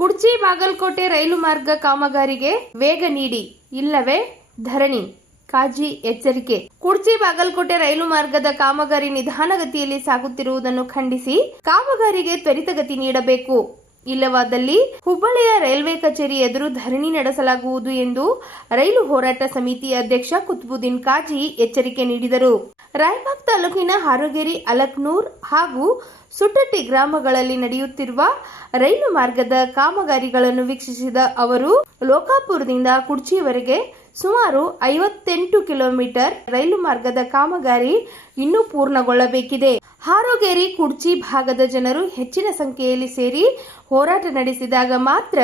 ಕುಡ್ಚಿ ಬಾಗಲಕೋಟೆ ರೈಲು ಮಾರ್ಗ ಕಾಮಗಾರಿಗೆ ವೇಗ ನೀಡಿ ಇಲ್ಲವೇ ಧರಣಿ ಕಾಜಿ ಎಚ್ಚರಿಕೆ. ಕುಡ್ಚಿ ಬಾಗಲಕೋಟೆ ರೈಲು ಮಾರ್ಗದ ಕಾಮಗಾರಿ ನಿಧಾನಗತಿಯಲ್ಲಿ ಸಾಗುತ್ತಿರುವುದನ್ನು ಖಂಡಿಸಿ ಕಾಮಗಾರಿಗೆ ತ್ವರಿತಗತಿ ನೀಡಬೇಕು. ಇಲ್ಲವಾದಲ್ಲಿ ಹುಬ್ಬಳ್ಳಿಯ ರೈಲ್ವೆ ಕಚೇರಿ ಎದುರು ಧರಣಿ ನಡೆಸಲಾಗುವುದು ಎಂದು ರೈಲು ಹೋರಾಟ ಸಮಿತಿ ಅಧ್ಯಕ್ಷ ಕುತ್ಬುದ್ದೀನ್ ಕಾಜಿ ಎಚ್ಚರಿಕೆ ನೀಡಿದರು. ರಾಯಬಾಗ್ ತಾಲೂಕಿನ ಹಾರೋಗೇರಿ, ಅಲಕ್ನೂರ್ ಹಾಗೂ ಸುಟ್ಟಟ್ಟಿ ಗ್ರಾಮಗಳಲ್ಲಿ ನಡೆಯುತ್ತಿರುವ ರೈಲು ಮಾರ್ಗದ ಕಾಮಗಾರಿಗಳನ್ನು ವೀಕ್ಷಿಸಿದ ಅವರು ಲೋಕಾಪುರದಿಂದ ಕುಡ್ಚಿಯವರೆಗೆ ಸುಮಾರು 58 ಕಿಲೋಮೀಟರ್ ರೈಲು ಮಾರ್ಗದ ಕಾಮಗಾರಿ ಇನ್ನೂ ಪೂರ್ಣಗೊಳ್ಳಬೇಕಿದೆ. ಹಾರೋಗೇರಿ ಕುಡ್ಚಿ ಭಾಗದ ಜನರು ಹೆಚ್ಚಿನ ಸಂಖ್ಯೆಯಲ್ಲಿ ಸೇರಿ ಹೋರಾಟ ನಡೆಸಿದಾಗ ಮಾತ್ರ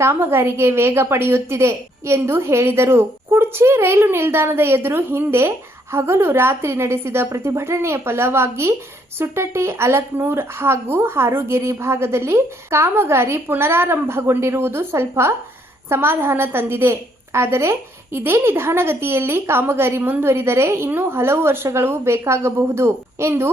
ಕಾಮಗಾರಿಗೆ ವೇಗ ಪಡೆಯುತ್ತಿದೆ ಎಂದು ಹೇಳಿದರು. ಕುಡ್ಚಿ ರೈಲು ನಿಲ್ದಾಣದ ಎದುರು ಹಿಂದೆ ಹಗಲು ರಾತ್ರಿ ನಡೆಸಿದ ಪ್ರತಿಭಟನೆಯ ಫಲವಾಗಿ ಸುಟ್ಟಟ್ಟಿ, ಅಲಕ್ನೂರ್ ಹಾಗೂ ಹಾರೋಗೇರಿ ಭಾಗದಲ್ಲಿ ಕಾಮಗಾರಿ ಪುನರಾರಂಭಗೊಂಡಿರುವುದು ಸ್ವಲ್ಪ ಸಮಾಧಾನ ತಂದಿದೆ. ಆದರೆ ಇದೇ ನಿಧಾನಗತಿಯಲ್ಲಿ ಕಾಮಗಾರಿ ಮುಂದುವರಿದರೆ ಇನ್ನೂ ಹಲವು ವರ್ಷಗಳು ಬೇಕಾಗಬಹುದು ಎಂದು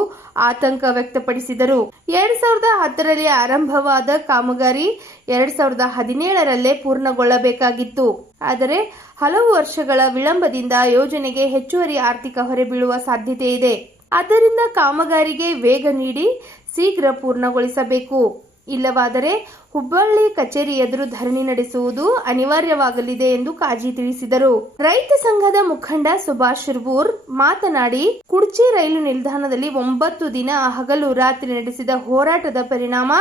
ಆತಂಕ ವ್ಯಕ್ತಪಡಿಸಿದರು. 2010ರಲ್ಲಿ ಆರಂಭವಾದ ಕಾಮಗಾರಿ 2017ರಲ್ಲೇ ಪೂರ್ಣಗೊಳ್ಳಬೇಕಾಗಿತ್ತು. ಆದರೆ ಹಲವು ವರ್ಷಗಳ ವಿಳಂಬದಿಂದ ಯೋಜನೆಗೆ ಹೆಚ್ಚುವರಿ ಆರ್ಥಿಕ ಹೊರೆ ಬೀಳುವ ಸಾಧ್ಯತೆ ಇದೆ. ಆದ್ದರಿಂದ ಕಾಮಗಾರಿಗೆ ವೇಗ ನೀಡಿ ಶೀಘ್ರ ಪೂರ್ಣಗೊಳಿಸಬೇಕು. ಇಲ್ಲವಾದರೆ ಹುಬ್ಬಳ್ಳಿ ಕಚೇರಿ ಎದುರು ಧರಣಿ ನಡೆಸುವುದು ಅನಿವಾರ್ಯವಾಗಲಿದೆ ಎಂದು ಕಾಜಿ ತಿಳಿಸಿದರು. ರೈತ ಸಂಘದ ಮುಖಂಡ ಸುಭಾಷ್ ಶಿರ್ಬೂರ್ ಮಾತನಾಡಿ, ಕುಡ್ಚಿ ರೈಲು ನಿಲ್ದಾಣದಲ್ಲಿ 9 ದಿನ ಹಗಲು ರಾತ್ರಿ ನಡೆಸಿದ ಹೋರಾಟದ ಪರಿಣಾಮ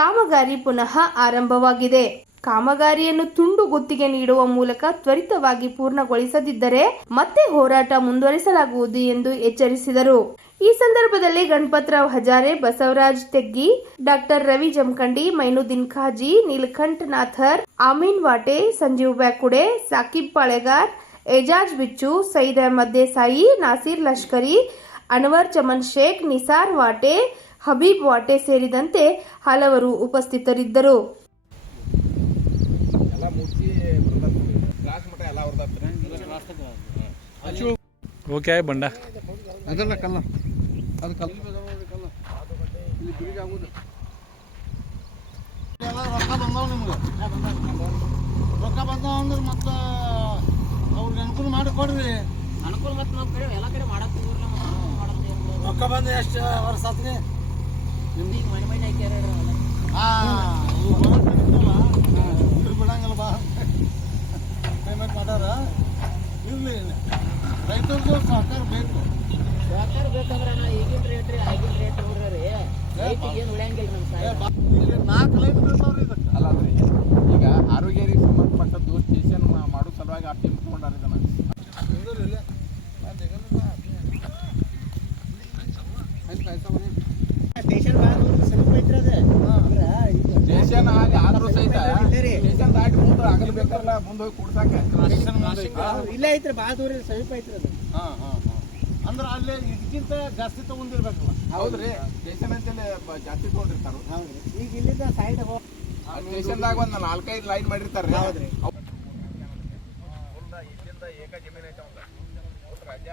ಕಾಮಗಾರಿ ಪುನಃ ಆರಂಭವಾಗಿದೆ. ಕಾಮಗಾರಿಯನ್ನು ತುಂಡು ಗುತ್ತಿಗೆ ನೀಡುವ ಮೂಲಕ ತ್ವರಿತವಾಗಿ ಪೂರ್ಣಗೊಳಿಸದಿದ್ದರೆ ಮತ್ತೆ ಹೋರಾಟ ಮುಂದುವರಿಸಲಾಗುವುದು ಎಂದು ಎಚ್ಚರಿಸಿದರು. ಈ ಸಂದರ್ಭದಲ್ಲಿ ಗಣಪತರಾವ್ ಹಜಾರೆ, ಬಸವರಾಜ್ ತೆಗ್ಗಿ, ಡಾಕ್ಟರ್ ರವಿ ಜಮಖಂಡಿ, ಮೈನುದ್ದೀನ್ ಖಾಜಿ, ನೀಲಕಂಠ ನಾಥರ್, ಆಮೀನ್ ವಾಟೆ, ಸಂಜೀವ್ ಬ್ಯಾಕುಡೆ, ಸಾಕಿಬ್ ಪಾಳೆಗಾರ್, ಎಜಾಜ್ ಬಿಚ್ಚು, ಸೈದ್ ಅಹಮದ್ ದೇಸಾಯಿ, ನಾಸೀರ್ ಲಷ್ಕರಿ, ಅನ್ವರ್ ಚಮನ್ ಶೇಖ್, ನಿಸಾರ್ ವಾಟೆ, ಹಬೀಬ್ ವಾಟೆ ಸೇರಿದಂತೆ ಹಲವರು ಉಪಸ್ಥಿತರಿದ್ದರು. ಓಕೆ ಬಂಡ ಅದಲ್ಲ ಕಲ್ಲ ಅದು ಕಲ್ಲ ಇಲ್ಲಿ ಬಿರಿಗ ಆಗುದು ಎಲ್ಲ ರೊಕ್ಕ ಬಂದಾವ ನಿಮ್ಗೆ ರೊಕ್ಕ ಬಂದಾವ ಅಂದ್ರೆ ಮತ್ತೆ ಅವ್ರಿಗೆ ಅನುಕೂಲ ಮಾಡಿ ಕೊಡ್ರಿ. ಅನುಕೂಲ ಮತ್ತೆ ನಮ್ಮ ಕಡೆ ಎಲ್ಲ ಕಡೆ ಮಾಡಕ್ಕೆ ರೊಕ್ಕ ಬಂದು ಎಷ್ಟು ವರ್ಷ ಆತ್ರಿ ನಿಮ್ಗೆ ಮನೆ ಹಾಕ್ಯಾರ. ಬಿಡಂಗಲ್ಲ ಬಾ ಪೇಮೆಂಟ್ ಮಾಡ್ಯಾರ. ಇರಲಿ ರೈತರಿಗೂ ಸಹಕಾರ ಬೇಕು. ಸಹಕಾರ ಬೇಕಂದ್ರೆ ಈಗಿನ ರೇಟ್ ರೀ ಆಗಿನ ರೇಟ್ ನೋಡ್ರಿ ರೈತಿಗೆ ಏನು ಉಳಿಯಂಗಿಲ್ಲ ನಮ್ಮ ಸಾಹೇಬ್. 4 ಲೈನ್ ಬೀಳ್ತಾವ್ರಿ ಇದಕ್ಕೆ. ಅಲ್ಲ ಅಂದ್ರೆ ಈಗ ಆರೋಗ್ಯರಿಗೆ ಸಂಬಂಧಪಟ್ಟದ್ದು ಸ್ಟೇಷನ್ ಮಾಡೋ ಸಲುವಾಗಿ ಆ ಟೀಮ್ ತಗೊಂಡಾರ ಇದನ್ನ ಸ್ಟೇಷನ್ ಬಾಳ ಸಮೀಪ ಐತ್ರಿ ಅದು. ಸ್ಟೇಷನ್ ಅಲ್ಲಿ ಆದ್ರೂ ಸಹಿತ ಸ್ಟೇಷನ್ ದಾಟಿ ಮುಂದೆ ಆಗಲ್ ಬೇಕಲ್ಲ, ಮುಂದೆ ಹೋಗಿ ಕುಡ್ಸಾಕ ಇಲ್ಲೇ ಐತ್ರಿ, ಭಾಳ ದೂರ ಸಮೀಪ ಐತ್ರಿ ಅದು. ಅಂದ್ರೆ ಅಲ್ಲಿ ಇದಕ್ಕಿಂತ ಜಾಸ್ತಿ ತಗೊಂಡಿರ್ಬೇಕಲ್ಲ. ಹೌದ್ರಿ, ಸ್ಟೇಷನ್ ಅಂತೇಳಿ ಜಾಸ್ತಿ ತಗೊಂಡಿರ್ತಾರ. ಹೌದ್ರಿ, ಈಗ ಇಲ್ಲಿಂದ ಸೈಡ್ ಸ್ಟೇಷನ್ದಾಗ ಒಂದು 4-5 ಲೈನ್ ಮಾಡಿರ್ತಾರ್ರಿ. ಹೌದ್ರಿ. ಏಕ ಜಮೀನ್ ಐತೆ ರಾಜ್ಯ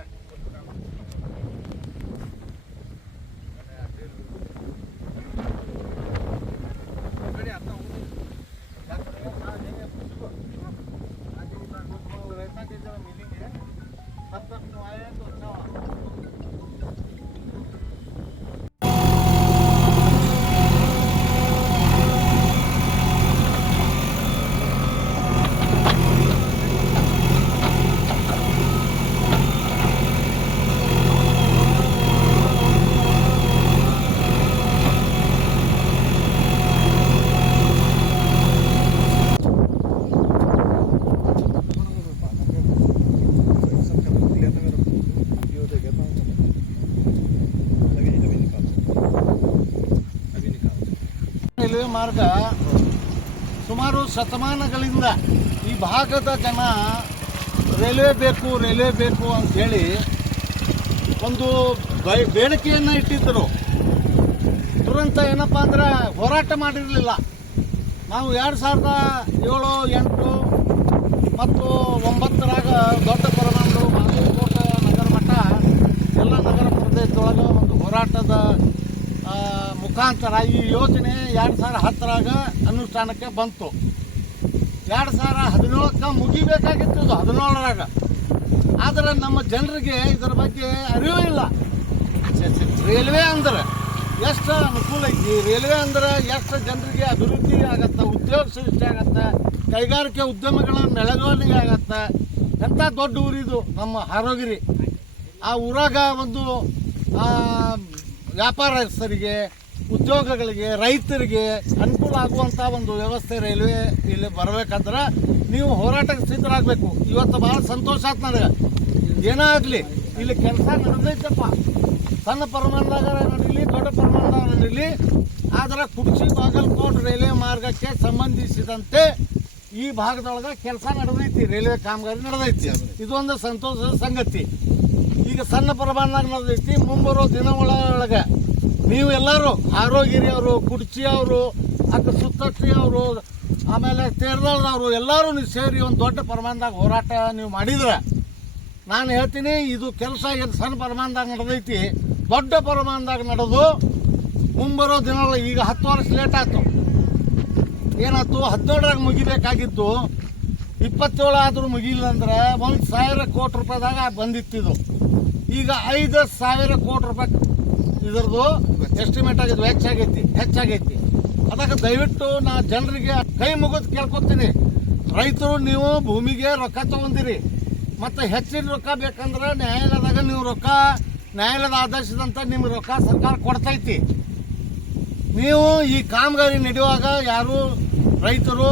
ರೈಲ್ವೆ ಮಾರ್ಗ ಸುಮಾರು ಶತಮಾನಗಳಿಂದ ಈ ಭಾಗದ ಜನ ರೈಲ್ವೆ ಬೇಕು ಅಂಥೇಳಿ ಒಂದು ಬೇಡಿಕೆಯನ್ನು ಇಟ್ಟಿದ್ದರು. ತುರಂತ ಏನಪ್ಪ ಅಂದ್ರೆ ಹೋರಾಟ ಮಾಡಿರಲಿಲ್ಲ. ನಾವು 2007, 8 ಮತ್ತು 9ರಾಗ ದೊಡ್ಡ ಪರಮಾಣು ಬಾಗಲಕೋಟೆ ನಗರ ಮಟ್ಟ ಎಲ್ಲ ನಗರ ಪ್ರದೇಶದೊಳಗೆ ಒಂದು ಹೋರಾಟದ ಮುಖಾಂತರ ಈ ಯೋಜನೆ 2010ರಾಗ ಅನುಷ್ಠಾನಕ್ಕೆ ಬಂತು. 2017ಕ್ಕೆ ಮುಗಿಬೇಕಾಗಿತ್ತು ಇದು 17ರಾಗ. ಆದರೆ ನಮ್ಮ ಜನರಿಗೆ ಇದರ ಬಗ್ಗೆ ಅರಿವು ಇಲ್ಲ. ರೈಲ್ವೆ ಅಂದ್ರೆ ಎಷ್ಟು ಅನುಕೂಲ ಐತಿ, ರೈಲ್ವೆ ಅಂದ್ರೆ ಎಷ್ಟು ಜನರಿಗೆ ಅಭಿವೃದ್ಧಿ ಆಗತ್ತೆ, ಉದ್ಯೋಗ ಸೃಷ್ಟಿ ಆಗತ್ತೆ, ಕೈಗಾರಿಕೆ ಉದ್ಯಮಗಳ ಬೆಳವಣಿಗೆ ಆಗತ್ತೆ. ಎಂಥ ದೊಡ್ಡ ಊರಿದು ನಮ್ಮ ಹಾರೋಗಿರಿ. ಆ ಊರಾಗ ಒಂದು ವ್ಯಾಪಾರಸ್ಥರಿಗೆ, ಉದ್ಯೋಗಗಳಿಗೆ, ರೈತರಿಗೆ ಅನುಕೂಲ ಆಗುವಂಥ ಒಂದು ವ್ಯವಸ್ಥೆ ರೈಲ್ವೆ ಇಲ್ಲಿ ಬರಬೇಕಾದ್ರೆ ನೀವು ಹೋರಾಟಕ್ಕೆ ಸಿದ್ಧರಾಗಬೇಕು. ಇವತ್ತು ಭಾಳ ಸಂತೋಷ ಆಯ್ತು ನನಗೆ. ಏನೇ ಆಗಲಿ ಇಲ್ಲಿ ಕೆಲಸ ನಡೆದೈತಪ್ಪ, ಸಣ್ಣ ಪ್ರಮಾಣದಾಗ ನಡೀಲಿ, ದೊಡ್ಡ ಪ್ರಮಾಣದಾಗ ನಡೀಲಿ. ಆದರೆ ಕುಡ್ಚಿ ಬಾಗಲಕೋಟೆ ರೈಲ್ವೆ ಮಾರ್ಗಕ್ಕೆ ಸಂಬಂಧಿಸಿದಂತೆ ಈ ಭಾಗದೊಳಗೆ ಕೆಲಸ ನಡೆದೈತಿ, ರೈಲ್ವೆ ಕಾಮಗಾರಿ ನಡೆದೈತಿ. ಇದೊಂದು ಸಂತೋಷದ ಸಂಗತಿ. ಈಗ ಸಣ್ಣ ಪ್ರಮಾಣದಾಗ ನಡೆದೈತಿ. ಮುಂಬರೋ ದಿನಗಳೊಳಗೆ ನೀವು ಎಲ್ಲರೂ ಆರೋಗಿರಿಯವರು, ಕುಡ್ಚಿಯವರು, ಅಕ್ಕ ಸುತ್ತಟ್ಟಿಯವರು, ಆಮೇಲೆ ತೇರ್ದಾಳದವರು ಎಲ್ಲರೂ ನೀವು ಸೇರಿ ಒಂದು ದೊಡ್ಡ ಪ್ರಮಾಣದಾಗ ಹೋರಾಟ ನೀವು ಮಾಡಿದ್ರೆ ನಾನು ಹೇಳ್ತೀನಿ, ಇದು ಕೆಲಸ ಏನು ಸಣ್ಣ ಪ್ರಮಾಣದಾಗ ನಡೆದೈತಿ, ದೊಡ್ಡ ಪ್ರಮಾಣದಾಗ ನಡೆದು ಮುಂಬರೋ ದಿನಗಳು ಈಗ 10 ವರ್ಷ ಲೇಟ್ ಆಯ್ತು. ಏನಾಯ್ತು, 17ರಾಗ ಮುಗಿಬೇಕಾಗಿದ್ದು 27 ಆದರೂ ಮುಗಿಲಿಲ್ಲ ಅಂದ್ರೆ 1,000 ಕೋಟಿ ರೂಪಾಯಿದಾಗ ಬಂದಿತ್ತಿದು. ಈಗ 5,000 ಕೋಟಿ ರೂಪಾಯಿ ಇದರದು ಎಸ್ಟಿಮೇಟ್ ಆಗಿದ್ದು ಹೆಚ್ಚಾಗೈತಿ. ಅದಕ್ಕೆ ದಯವಿಟ್ಟು ನಾ ಜನರಿಗೆ ಕೈ ಮುಗಿದು ಕೇಳ್ಕೊತೀನಿ, ರೈತರು ನೀವು ಭೂಮಿಗೆ ರೊಕ್ಕ ತಗೊಂಡಿರಿ, ಮತ್ತು ಹೆಚ್ಚಿನ ರೊಕ್ಕ ಬೇಕಂದ್ರೆ ನ್ಯಾಯಾಲಯದಾಗ ನೀವು ರೊಕ್ಕ, ನ್ಯಾಯಾಲಯದ ಆದೇಶದಂತೆ ನಿಮ್ಗೆ ರೊಕ್ಕ ಸರ್ಕಾರ ಕೊಡ್ತೈತಿ. ನೀವು ಈ ಕಾಮಗಾರಿ ನಡೆಯುವಾಗ ಯಾರು ರೈತರು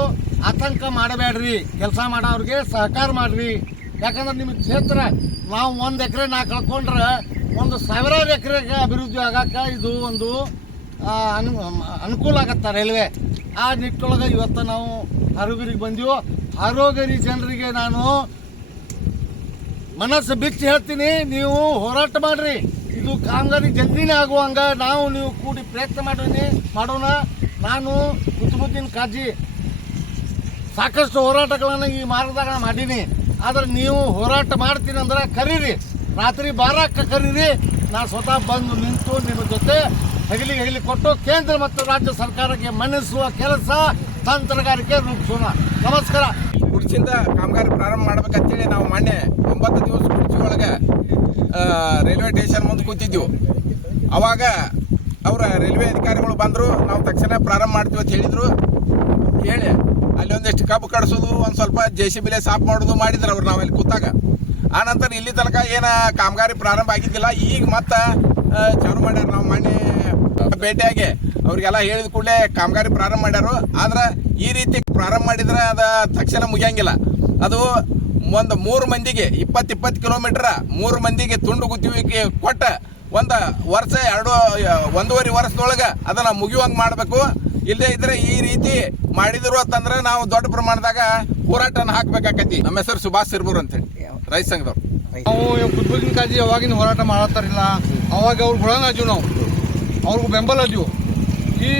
ಆತಂಕ ಮಾಡಬೇಡ್ರಿ, ಕೆಲಸ ಮಾಡೋರಿಗೆ ಸಹಕಾರ ಮಾಡ್ರಿ. ಯಾಕಂದ್ರೆ ನಿಮ್ಮ ಕ್ಷೇತ್ರ ನಾವು 1 ಎಕರೆ ನಾ ಕಳ್ಕೊಂಡ್ರೆ 1,000 ಎಕರೆಗೆ ಅಭಿವೃದ್ಧಿ ಆಗಕ್ಕೆ ಇದು ಒಂದು ಅನುಕೂಲ ಆಗತ್ತೆ ರೈಲ್ವೆ. ಆ ನಿಟ್ಟೊಳಗೆ ಇವತ್ತು ನಾವು ಹಾರೋಗಿರಿಗೆ ಬಂದೀವೋ. ಹಾರೋಗಿರಿ ಜನರಿಗೆ ನಾನು ಮನಸ್ಸು ಬಿಚ್ಚಿ ಹೇಳ್ತೀನಿ, ನೀವು ಹೋರಾಟ ಮಾಡ್ರಿ. ಇದು ಕಾಮಗಾರಿ ಜಲ್ದಿನೇ ಆಗುವಂಗ ನೀವು ಕೂಡಿ ಪ್ರಯತ್ನ ಮಾಡೋಣ. ನಾನು ಕುತುಬುದ್ದೀನ್ ಕಾಜಿ ಸಾಕಷ್ಟು ಹೋರಾಟಗಳನ್ನು ಈ ಮಾರ್ಗದಾಗ ಮಾಡೀನಿ. ಆದ್ರೆ ನೀವು ಹೋರಾಟ ಮಾಡ್ತೀನಿ ಅಂದ್ರೆ ಕರೀರಿ, ರಾತ್ರಿ 12ಕ್ಕೆ ಕರೀರಿ. ನಾನು ಸ್ವತಃ ಬಂದು ನಿಂತು ನಿಮ್ಮ ಜೊತೆ ಹಗಲಿ ಕೊಟ್ಟು ಕೇಂದ್ರ ಮತ್ತು ರಾಜ್ಯ ಸರ್ಕಾರಕ್ಕೆ ಮನ್ನಿಸುವ ಕೆಲಸ ತಂತ್ರಗಾರಿಕೆ ರೂಪಿಸೋಣ. ನಮಸ್ಕಾರ. ಕುಡ್ಚಿಂದ ಕಾಮಗಾರಿ ಪ್ರಾರಂಭ ಮಾಡ್ಬೇಕಂತೇಳಿ ನಾವು ಮೊನ್ನೆ 9 ದಿವಸ ಕುಡ್ಚಿ ಒಳಗೆ ರೈಲ್ವೆ ಸ್ಟೇಷನ್ ಮುಂದೆ ಕೂತಿದ್ದೆವು. ಅವಾಗ ಅವರ ರೈಲ್ವೆ ಅಧಿಕಾರಿಗಳು ಬಂದರು, ನಾವು ತಕ್ಷಣ ಪ್ರಾರಂಭ ಮಾಡ್ತೀವಿ ಅಂತ ಹೇಳಿದರು. ಹೇಳಿ ಅಲ್ಲಿ ಒಂದಿಷ್ಟು ಕಬ್ಬು ಕಡಿಸೋದು, ಒಂದು ಸ್ವಲ್ಪ JCB ಸಾಫ್ ಮಾಡೋದು ಮಾಡಿದ್ರು ಅವ್ರು ನಾವಲ್ಲಿ ಕೂತಾಗ. ಆನಂತರ ಇಲ್ಲಿ ತನಕ ಏನು ಕಾಮಗಾರಿ ಪ್ರಾರಂಭ ಆಗಿದ್ದಿಲ್ಲ. ಈಗ ಮತ್ತೆ ಚಾಲು ಮಾಡ್ಯಾರ. ನಾವು ಮೊನ್ನೆ ಭೇಟಿಯಾಗಿ ಅವ್ರಿಗೆಲ್ಲ ಹೇಳಿದ ಕೂಡಲೇ ಕಾಮಗಾರಿ ಪ್ರಾರಂಭ ಮಾಡ್ಯಾರು. ಆದ್ರೆ ಈ ರೀತಿ ಪ್ರಾರಂಭ ಮಾಡಿದ್ರೆ ಅದು ತಕ್ಷಣ ಮುಗಿಯಂಗಿಲ್ಲ. ಅದು ಒಂದು 3 ಮಂದಿಗೆ 20 ಕಿಲೋಮೀಟರ್ 3 ಮಂದಿಗೆ ತುಂಡು ಗುತ್ತಿಗೆ ಕೊಟ್ಟ 1 ವರ್ಷ 1.5 ವರ್ಷದೊಳಗೆ ಅದನ್ನ ಮುಗಿಯುವಂಗೆ ಮಾಡಬೇಕು. ಇಲ್ಲದೇ ಇದ್ರೆ ಈ ರೀತಿ ಮಾಡಿದ್ರು ಅಂತಂದ್ರೆ ನಾವು ದೊಡ್ಡ ಪ್ರಮಾಣದಾಗ ಹೋರಾಟನ ಹಾಕ್ಬೇಕಾಕತಿ. ನಮ್ಮ ಹೆಸರು ಸುಭಾಷ್ ಸಿರ್ಬೂರ್ ಅಂತೇಳಿ, ರೈತ ಸಂಘದವ್ರು. ನಾವು ಕುತುಬುದ್ದೀನ್ ಕಾಜಿ ಅವಾಗಿನ ಹೋರಾಟ ಮಾಡತ್ತಾರಿಲ್ಲ, ಅವಾಗ ಅವ್ರು ಗುಣನ ಅದೀವಿ, ನಾವು ಅವ್ರಿಗೂ ಬೆಂಬಲ ಅದೀವಿ. ಈ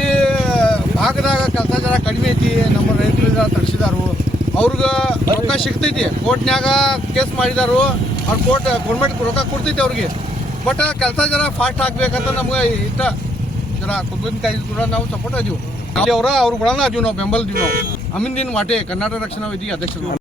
ಭಾಗದಾಗ ಕೆಲಸ ಜರ ಕಡಿಮೆ ಐತಿ. ನಮ್ಮ ರೈತರು ತರಿಸಿದಾರು, ಅವ್ರಿಗೆ ರೊಕ್ಕ ಸಿಗ್ತೈತಿ. ಕೋರ್ಟ್ನ್ಯಾಗ ಕೇಸ್ ಮಾಡಿದಾರು, ಅವ್ರು ಗೌರ್ಮೆಂಟ್ ರೊಕ್ಕ ಕೊಡ್ತೈತಿ ಅವ್ರಿಗೆ. ಬಟ್ ಕೆಲಸ ಜರ ಫಾಸ್ಟ್ ಆಗ್ಬೇಕಂತ ನಮ್ಗೆ ಇಷ್ಟ. ಜರ ಕುತುಬುದ್ದೀನ್ ಕಾಜಿ ಕೂಡ ನಾವು ಸಪೋರ್ಟ್ ಅದೀವಿ. ಅಲ್ಲಿ ಅವ್ರು ಗುಣನ ಅದೀವಿ, ನಾವು ಬೆಂಬಲ ಇದೀವಿ. ನಾವು ಅಮೀನ್ ದೀನ್ ವಾಟೆ, ಕರ್ನಾಟಕ ರಕ್ಷಣಾ ವೇದಿಕೆ ಅಧ್ಯಕ್ಷರು.